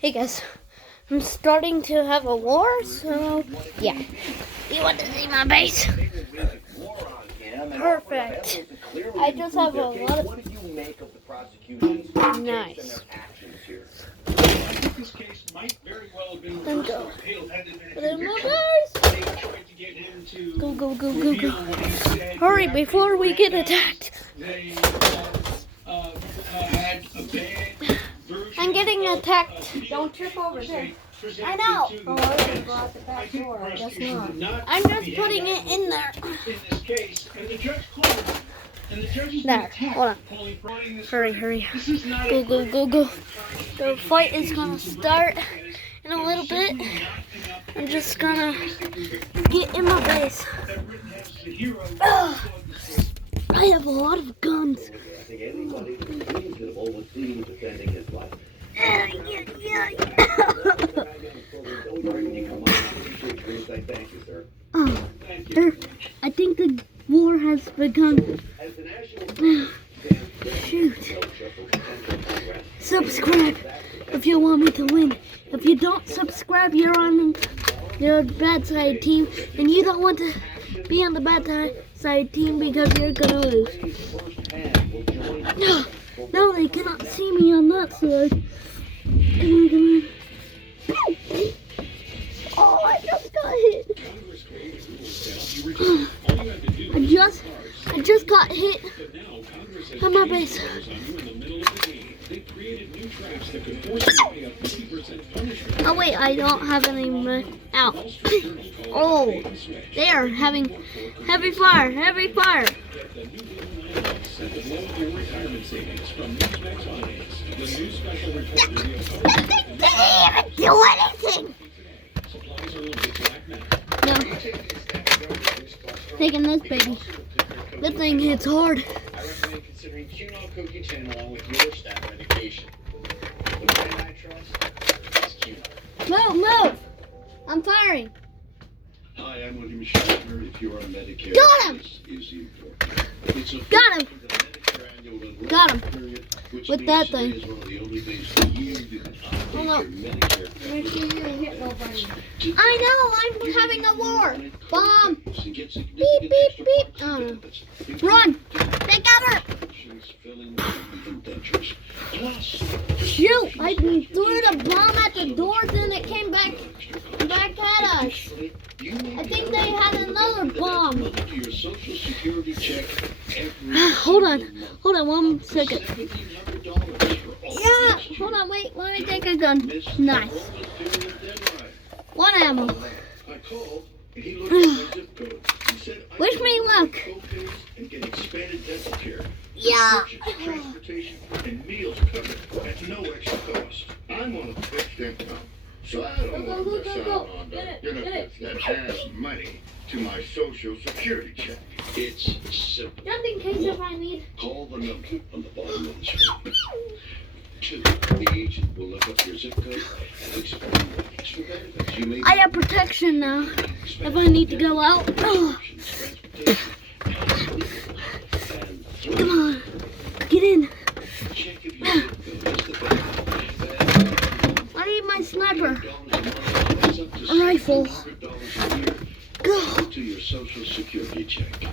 Hey guys, I'm starting to have a war, so yeah. You want to see my base? Perfect. I just have a lot of... Nice. Then go. Put in my base. Go, go, go, go, go. Hurry before we get attacked. I'm getting attacked. Don't trip over there. I know. Oh, I would have brought the back door. I guess not. I'm just putting it in there. There. Hold on. Hurry, hurry. Go, go, go, go. The fight is gonna start in a little bit. I'm just gonna get in my base. Ugh. I have a lot of guns. I think the war has begun. Shoot. Subscribe if you want me to win. If you don't subscribe, you're on the bad side team, and you don't want to be on the bad side team because you're gonna lose. No, they cannot see me on that side. Come on, come on. Oh, I just got hit. I just got hit on my base. Oh wait, I don't have any out. Oh, they are having heavy fire, heavy fire. Didn't do anything. No. Taking this baby. This thing hits hard. I recommend considering QNO CoQ10 along with your staff medication. The brand I trust is QNO. Move, move! I'm firing. Hi, I'm William Schaefer. If you are on Medicare, Got him! this is important. It's a Got him! Medicare annual enrollment Got him. period, which With means that today thing. is one of the only days of the year you can Hold update up. your Medicare Make sure you don't hit nobody. I know, I'm having a war. Bomb. and get significant Beep, beep, extra beep. parts and benefits, Run! including Take cover! prescriptions, filling, and dentures. Plus, Shoot! I threw the bomb at the doors and it came back at us. I think they had another bomb. to your Social Security check every Hold on. single month. Hold on 1 second. $1,700 for all Yeah! this Hold year. on, wait. Let me take a gun. Missed the Nice. enrollment period deadline. 1 ammo. I called and he looked at my zip code. He said I Wish could me avoid luck. co-pays and get expanded dental care. Yeah. Prescriptions, transportation, and meals covered at no extra cost. I'm on a fixed income, so I don't want to miss out on the benefits that adds money to my Social Security check. It's simple. Just in case if I need. Call the number on the bottom of the screen. 2. The agent will look up your zip code and explain what extra benefits you may I have protection now. If I need to go out. Oh, come on. Get in. Check if your zip code is the benefit. I need my sniper. A rifle. Go. To your Social Security check.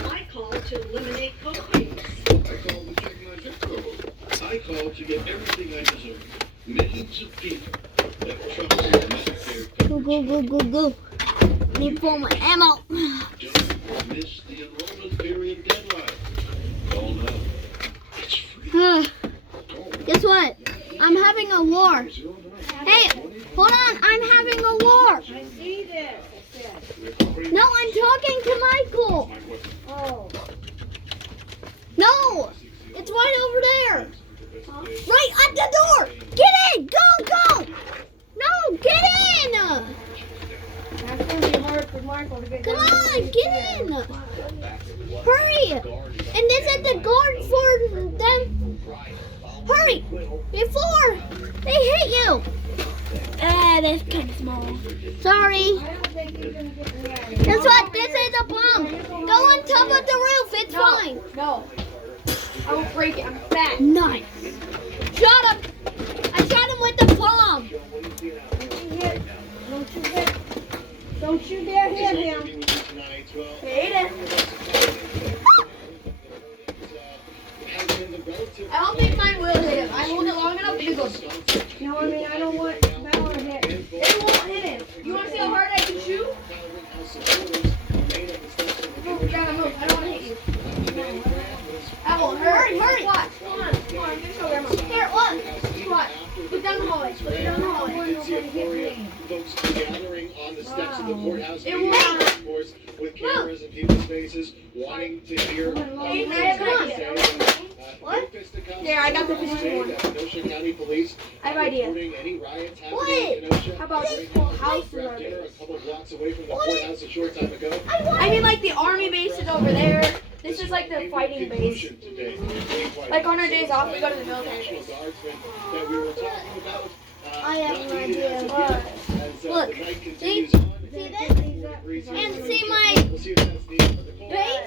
I called to eliminate cocaine. I called to check my zip code. I called to get everything I deserve. Millions of people that trust their Medicare Go, go, go, go, go. Need for my ammo. don't miss the enrollment period deadline. Call now. It's free. Guess what? I'm having a war. Hey, hold on. I'm having a war. I see this. No, I'm talking to Michael. Oh. No, it's right over there. Right at the door. Get in. Go, go. No, get in. That's going to be hard for Michael to get Come down on, there. get in. Hurry. And this is the guard for them. Hurry. Before they hit you. That's kind of small. Sorry. I don't think he's going to get away. Guess what? This is a bomb. Go on top of the roof. It's fine. No. I will break it. I'm fat. Nice. Shot him. I shot him with the bomb. You know what I mean? I don't want Val to hit. It won't hit him. You want to see how hard I can shoot? Move, Grandma, move. I don't want to hit you. That won't hurt. Hurry. Watch. Come on. Come on. I'm going to show Grandma. Here, look. Watch. Look down the hallway. Look down the hallway. Folks gathering on the steps of the courthouse, It won't. of course, with cameras in people's faces, wanting to hear Hey, I have an idea. What? There, I got the physical one. Kenosha County Police I have an idea. reporting any riots happening What? in Kenosha. How about this whole house is our Wrapped dinner a base? couple blocks away from the courthouse a short time ago. I mean, like the army base is over there. This is like the fighting base. Conclusion today. Like on our days off, we go to the military National base. Guardsmen that we were talking about. I have not an needed idea. as of What? yet, as, Look, the night see? continues on. See this? And see my We'll see if that's needed for the call. base?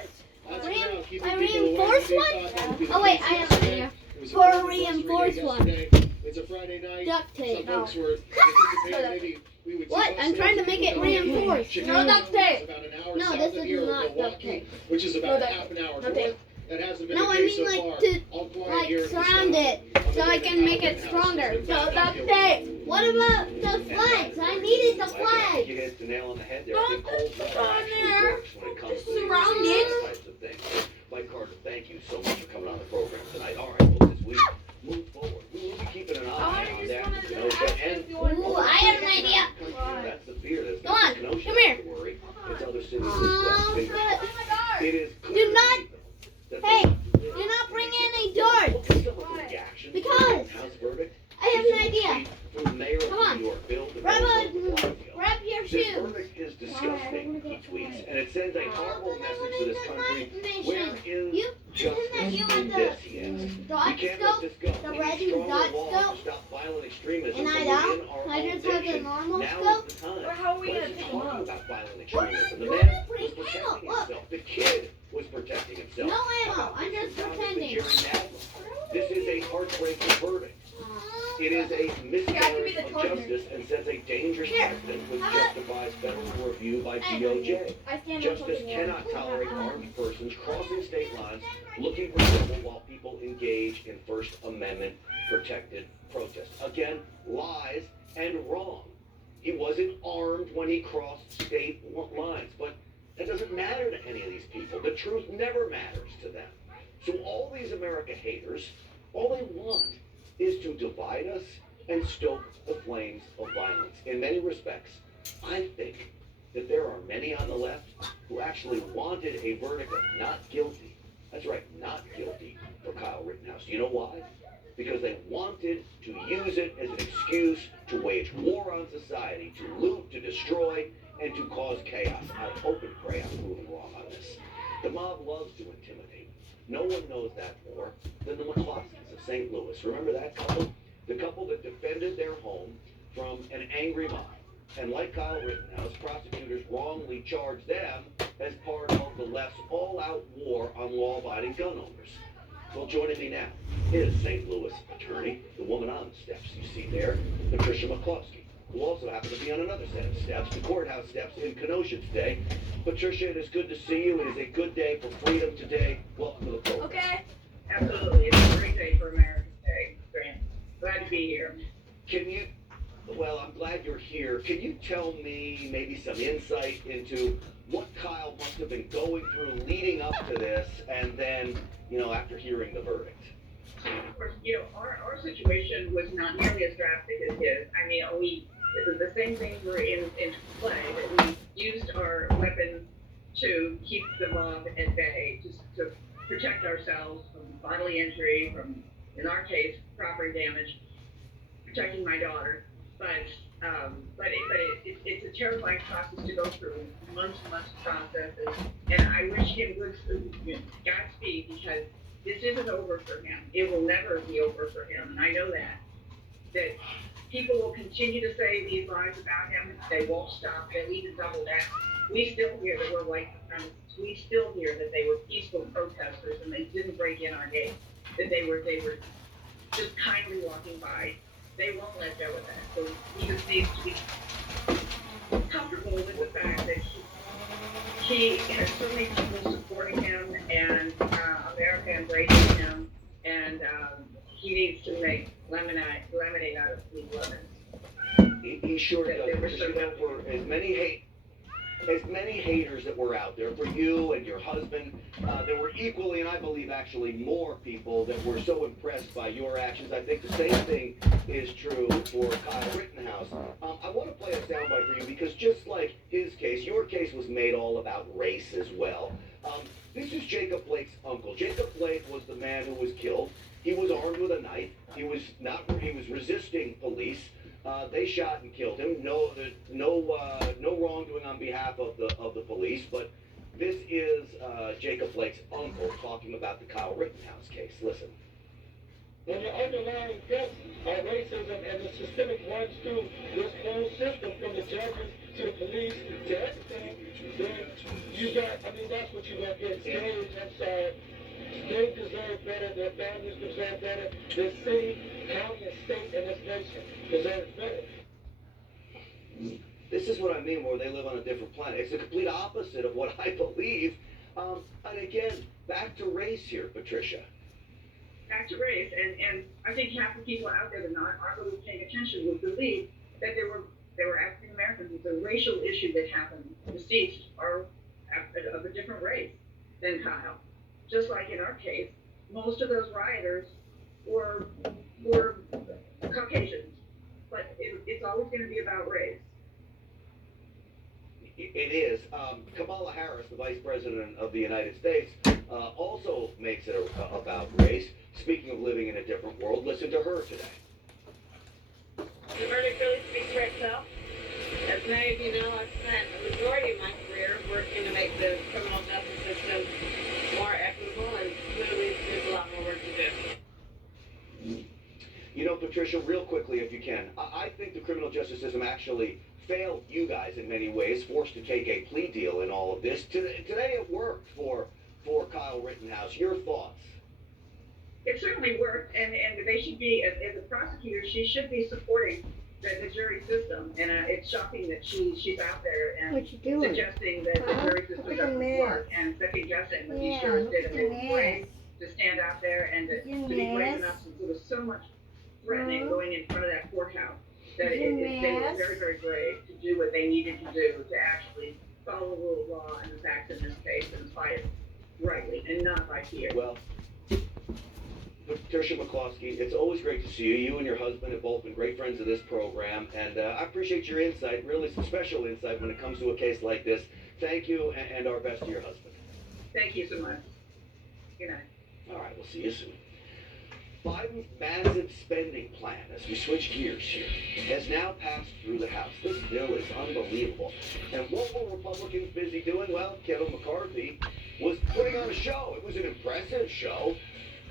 That's Rein- for now, keeping my people away reinforced from one? these thoughts. That would be the Oh, wait, case I have yesterday. an It was For a another reinforced one. yesterday. It's a Friday night. Duct tape. Some folks were anticipating maybe we would see What? bus I'm trying to sales make it coming in. reinforced. Chicago No duct tape. is about an hour No, south this of is here, not duct Milwaukee, tape. which is No about duct half an hour Duct north. tape. That hasn't been No, the I case mean so like far. to All quiet like here in surround Wisconsin. it so I can make it stronger. No duct tape. What about the flags? I needed the flags. You hit the nail on the head there. Don't I think cold put water on actually there. works when it comes Just to these surround it. types of things. Mike Carter, thank you so much for coming on the program tonight. All right, well, as we move forward, we will be keeping an eye on that in Kenosha and Ooh, I have an idea. that's the fear. That's Come not on, just Kenosha come here. has to worry. It's other cities as well. Fingers but crossed. It is do not. that Hey, the- do not bring any darts. Look at some of the reactions to Because the House verdict. I have an idea. From the mayor Come of on. New York, Bill de Grab Blasio. Grab your This shoes. verdict is disgusting, he tweets, and it sends a horrible message to this country. Where is You, justice isn't that you in with this, he asks. We dot can't let scope? this go. The We red need stronger dot laws scope? to stop violent extremism And I from don't. within our I own just have the nation. normal Now scope. is the time. Or how are we What gonna is he pick 'em talking up? about violent We're extremism? The gonna man bring was ammo. protecting Look. himself. The kid was protecting himself. No ammo. How about I'm this just Congressman pretending. Jerry Nadler? This is a heartbreaking verdict. It is a miscarriage the of partner. justice and sets a dangerous Here, precedent which how about- justifies federal review by Hey. DOJ. I stand up Justice something cannot tolerate armed persons crossing state lines looking for trouble while people engage in First Amendment protected protest. Again, lies and wrong. He wasn't armed when he crossed state lines, but that doesn't matter to any of these people. The truth never matters to them. So all these America haters, all they want is to divide us and stoke the flames of violence. In many respects, I think that there are many on the left who actually wanted a verdict of not guilty. That's right, not guilty for Kyle Rittenhouse. Do you know why? Because they wanted to use it as an excuse to wage war on society, to loot, to destroy, and to cause chaos. I hope and pray I'm proven wrong on this. The mob loves to intimidate. No one knows that more than the McCloskeys of St. Louis. Remember that couple? The couple that defended their home from an angry mob. And like Kyle Rittenhouse, prosecutors wrongly charged them as part of the left's all-out war on law-abiding gun owners. Well, joining me now is St. Louis attorney, the woman on the steps you see there, Patricia McCloskey, who also happened to be on another set of steps, the courthouse steps in Kenosha today. Patricia, it is good to see you. It is a good day for freedom today. Welcome to the program. Okay. Absolutely, it's a great day for America Day, Grant. Glad to be here. Can you, well, I'm glad you're here. Can you tell me maybe some insight into what Kyle must have been going through leading up to this and then, after hearing the verdict? Of course, our situation was not nearly as drastic as his. I mean, the same things were in play, that we used our weapons to keep the mob at bay, to protect ourselves from bodily injury, from, in our case, property damage, protecting my daughter. But it's a terrifying process to go through, months and months of processes. And I wish him Godspeed, because this isn't over for him. It will never be over for him, and I know that people will continue to say these lies about him. They won't stop. They'll even double down. We still hear that we're white supremacists. We still hear that they were peaceful protesters and they didn't break in our gate. That they were just kindly walking by. They won't let go of that. So he just needs to be comfortable with the fact that he has so many people supporting him, and America embracing him, and he needs to make lemonade out of the He sure that does. they were Because, so you know, for as many haters that were out there, for you and your husband, there were equally, and I believe actually more people that were so impressed by your actions. I think the same thing is true for Kyle Rittenhouse. I want to play a soundbite for you because just like his case, your case was made all about race as well. This is Jacob Blake's uncle. Jacob Blake was the man who was killed. He was armed with a knife. He was resisting police. They shot and killed him. No wrongdoing on behalf of the police. But this is Jacob Blake's uncle talking about the Kyle Rittenhouse case. Listen. When the underlying depths of racism and the systemic runs through this whole system, from the judges to the police to everything, then you got, I mean, that's what you got here. Slaves, I'm sorry. They deserve better, their families deserve better, this city, county, and state, and this nation deserves better. This is what I mean, where they live on a different planet. It's the complete opposite of what I believe. And again, back to race here, Patricia. Back to race, and I think half the people out there that aren't really paying attention will believe that they were African Americans. It's a racial issue that happened. Deceased are of a different race than Kyle. Just like in our case, most of those rioters were Caucasians, but it's always going to be about race. It is. Kamala Harris, the Vice President of the United States, also makes it about race. Speaking of living in a different world, listen to her today. The verdict really speaks for itself. As many of you know, I've spent the majority of my career working to make the criminal justice system more equitable, and clearly there's a lot more work to do. You know, Patricia, real quickly, if you can, I think the criminal justice system actually failed you guys in many ways, forced to take a plea deal in all of this. Today it worked for Kyle Rittenhouse. Your thoughts? It certainly worked, and they should be, as a prosecutor, she should be supporting the jury system. And it's shocking that she's out there and suggesting that the jury system doesn't work and second guessing when these jurors did. And they were brave to stand out there and to be brave enough. There was so much threatening going in front of that courthouse that they were very, very brave to do what they needed to do to actually follow the rule of law and the facts in this case and fight it rightly and not by fear. Well, Patricia McCloskey, it's always great to see you. You and your husband have both been great friends of this program, and I appreciate your insight, really some special insight when it comes to a case like this. Thank you, and our best to your husband. Thank you so much. Good night. All right, we'll see you soon. Biden's massive spending plan, as we switch gears here, has now passed through the House. This bill is unbelievable. And what were Republicans busy doing? Well, Kevin McCarthy was putting on a show. It was an impressive show,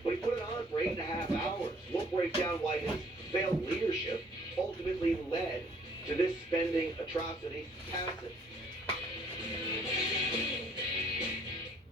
but he put it on for 8.5 hours. We'll break down why his failed leadership ultimately led to this spending atrocity passing.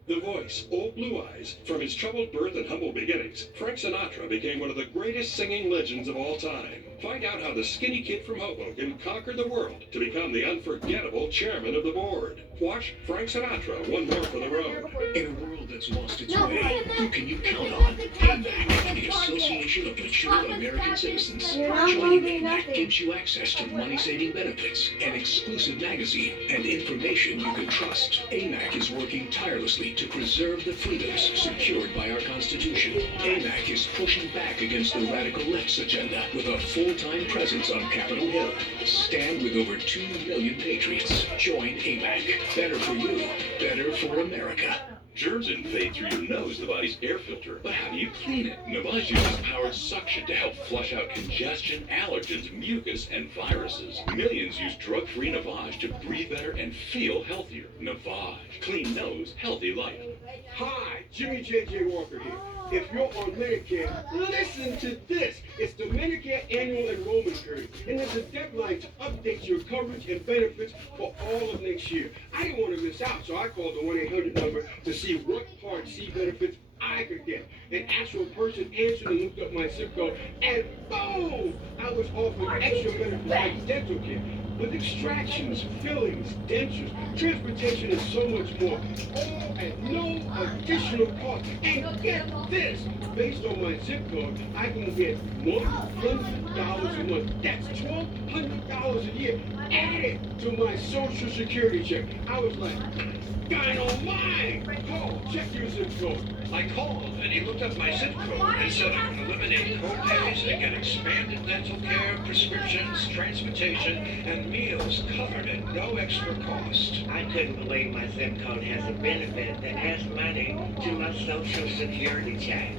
The voice, Old Blue Eyes, from his troubled birth and humble beginnings, Frank Sinatra became one of the greatest singing legends of all time. Find out how the skinny kid from Hoboken conquered the world to become the unforgettable chairman of the board. Watch Frank Sinatra, One More for the Road. In a world that's lost its way, who can you count on? AMAC and the Association of Mature American Citizens. Joining AMAC gives you access to money-saving benefits, an exclusive magazine, and information you can trust. AMAC is working tirelessly to preserve the freedoms secured by our Constitution. AMAC is pushing back against the radical left's agenda with a full-time presence on Capitol Hill. Stand with over 2 million patriots. Join AMAC. Better for you, better for America. Germs invade through your nose, the body's air filter. But how do you clean it? Navage uses powered suction to help flush out congestion, allergens, mucus, and viruses. Millions use drug-free Navage to breathe better and feel healthier. Navage. Clean nose, healthy life. Hi, Jimmy J.J. Walker here. If you're on Medicare, listen to this. It's the Medicare annual enrollment period, and there's a deadline to update your coverage and benefits for all of next year. I didn't want to miss out, so I called the 1-800 number to see what Part C benefits I could get. An actual person answered and looked up my zip code, and boom! I was offered extra benefits like dental care. With extractions, fillings, dentures, transportation, and so much more, all at no additional cost. And get this, based on my zip code, I can get $100 a month. That's $1,200 a year added to my Social Security check. I was like, dynamite! Call, check your zip code. I called, and he looked up my zip code and said I can eliminate co-pays and get expanded dental care, prescriptions, transportation, and meals covered at no extra cost. I couldn't believe my zip code has a benefit that adds money to my Social Security check.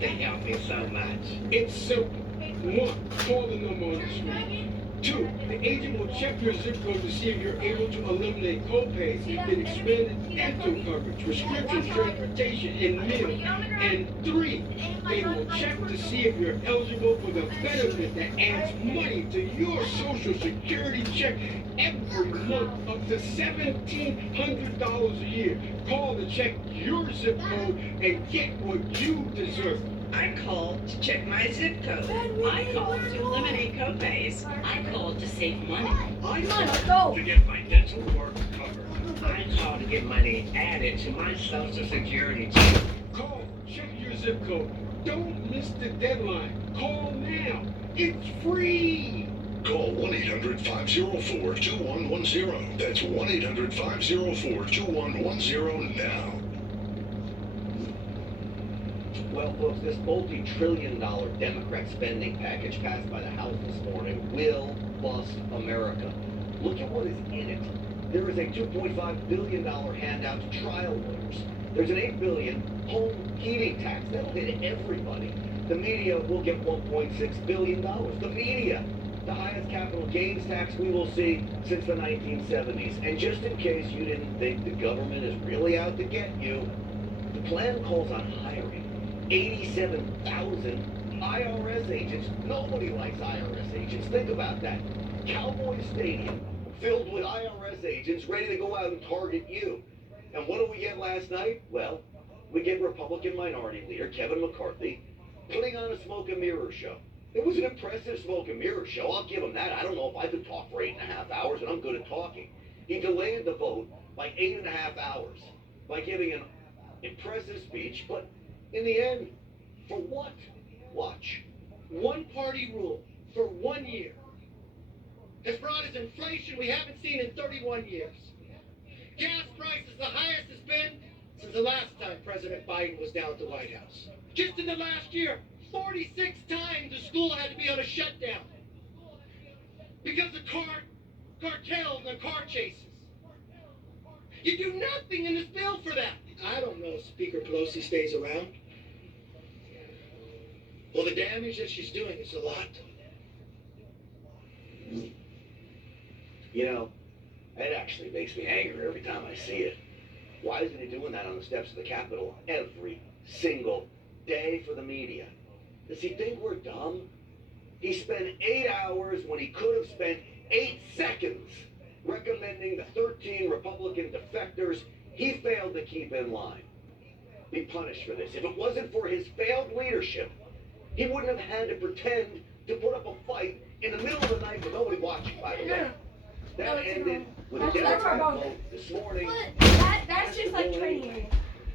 They help me so much. It's simple. 1, call the number on the screen. 2, the agent will check your zip code to see if you're able to eliminate co-pays, get expanded dental coverage, prescriptions, transportation, and meals. And 3, they will check to see if you're eligible for the benefit that adds money to your Social Security check every month, up to $1,700 a year. Call to check your zip code and get what you deserve. I called to check my zip code. I called to eliminate co-pays. I called to save money. I called to get my dental work covered. I called to get money added to my Social Security check. Call, check your zip code. Don't miss the deadline. Call now. It's free. Call 1-800-504-2110. That's 1-800-504-2110 now. Well, folks, this multi-trillion-dollar Democrat spending package passed by the House this morning will bust America. Look at what is in it. There is a $2.5 billion handout to trial lawyers. There's an $8 billion home heating tax. That'll hit everybody. The media will get $1.6 billion. The media, the highest capital gains tax we will see since the 1970s. And just in case you didn't think the government is really out to get you, the plan calls on hiring 87,000 IRS agents. Nobody likes IRS agents. Think about that. Cowboy Stadium filled with IRS agents ready to go out and target you. And what did we get last night? Well, we get Republican Minority Leader Kevin McCarthy putting on a smoke and mirror show. It was an impressive smoke and mirror show. I'll give him that. I don't know if I could talk for 8.5 hours, and I'm good at talking. He delayed the vote by 8.5 hours by giving an impressive speech, but in the end, for what? Watch. One party rule for 1 year has brought us inflation we haven't seen in 31 years. Gas prices the highest it's been since the last time President Biden was down at the White House. Just in the last year, 46 times the school had to be on a shutdown because of cartels and car chases. You do nothing in this bill for that. I don't know if Speaker Pelosi stays around. Well, the damage that she's doing is a lot. You know, it actually makes me angry every time I see it. Why isn't he doing that on the steps of the Capitol every single day for the media? Does he think we're dumb? He spent 8 hours when he could have spent 8 seconds recommending the 13 Republican defectors he failed to keep in line. Be punished for this. If it wasn't for his failed leadership, he wouldn't have had to pretend to put up a fight in the middle of the night with nobody watching, by the way. That ended with a Democrat vote this morning. That's just like training.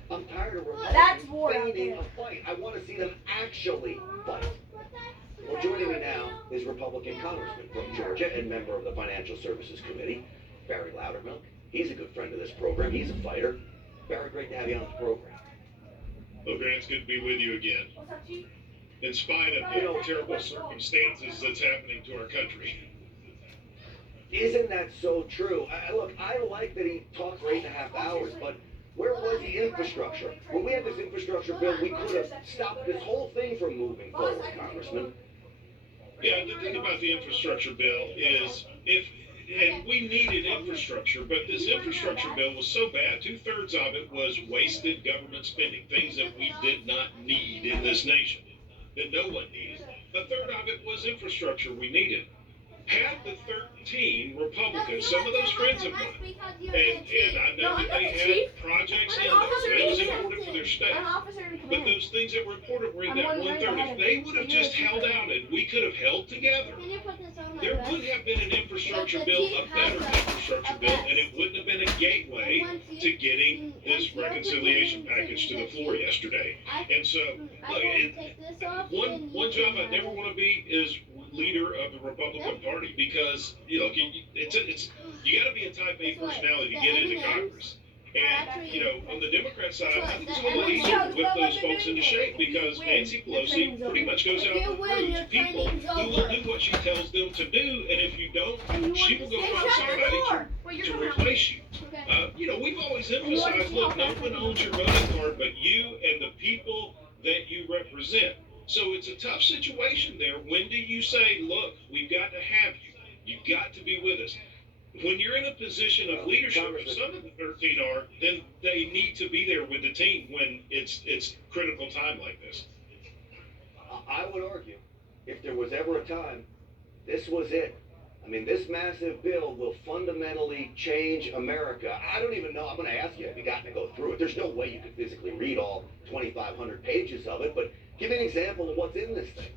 I'm tired of That's Republicans war out feigning there. a fight. I want to see them actually fight. Well, joining me now is Republican Congressman from Georgia and member of the Financial Services Committee, Barry Loudermilk. He's a good friend of this program. He's a fighter. Barry, great to have you on the program. Well, Grant, it's good to be with you again. In spite of the terrible circumstances that's happening to our country. Isn't that so true? Look, I like that he talked for 8.5 hours, but where was the infrastructure? When we had this infrastructure bill, we could have stopped this whole thing from moving forward, Congressman. Yeah, the thing about the infrastructure bill is and we needed infrastructure, but this infrastructure bill was so bad, 2/3 of it was wasted government spending, things that we did not need in this nation, that no one needed. 1/3 of it was infrastructure we needed. had the 13 Republicans, some of those friends of mine, and I know that they had projects in there, that was important for their state. But those things that were important were in that 1/3. If they would have just held out and we could have held together, there would have been an infrastructure bill, a better infrastructure bill, and it wouldn't have been a gateway to getting this reconciliation package to the floor yesterday. And so, look, one job I never want to be is leader of the Republican Party, because you know you got to be a Type A personality to get into Congress. And you know, on the Democrat side, I think it's a lot easier to whip those folks into shape, because Nancy Pelosi pretty much goes out and recruits people who will do what she tells them to do, and if you don't, she will go find somebody to replace you. You know, we've always emphasized, look, no one owns your voting card but you and the people that you represent. So it's a tough situation there. When do you say, look, we've got to have you. You've got to be with us. When you're in a position of leadership, if some of the 13 are, then they need to be there with the team when it's critical time like this. I would argue, if there was ever a time, this was it. I mean, this massive bill will fundamentally change America. I don't even know. I'm going to ask you, have you gotten to go through it? There's no way you could physically read all 2,500 pages of it, but give me an example of what's in this thing.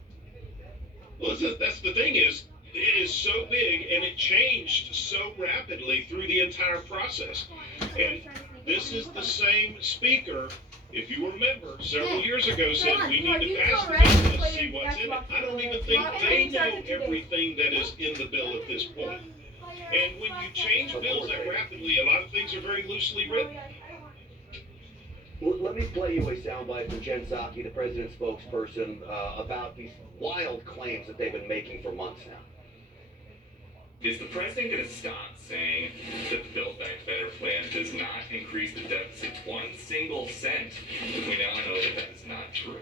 Well, that's the thing is, it is so big and it changed so rapidly through the entire process. And this is the same speaker, if you remember, several years ago said we need to pass the bill, let's see what's in it. I don't even think they know everything that is in the bill at this point. And when you change bills that rapidly, a lot of things are very loosely written. Well, let me play you a soundbite from Jen Psaki, the president's spokesperson, about these wild claims that they've been making for months now. Is the president going to stop saying that the Build Back Better plan does not increase the deficit 1 single cent? We now know that that is not true.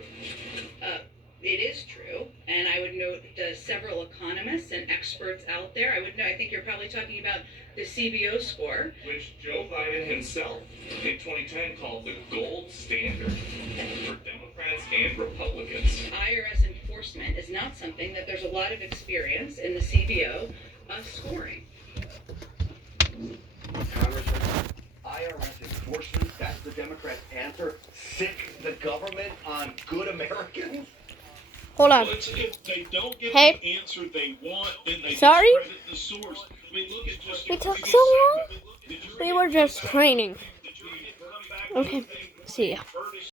It is true, and I would note several economists and experts out there. I think you're probably talking about the CBO score, Which Joe Biden himself in 2010 called the gold standard for Democrats and Republicans. IRS enforcement is not something that there's a lot of experience in the CBO scoring. Congressman, IRS enforcement, that's the Democrats' answer? Sick the government on good Americans? Hold on. Well, if they don't get Hey. the answer they want, then they Sorry? discredit the source. I mean, look at just... We took so long? We were just training. Okay, see ya.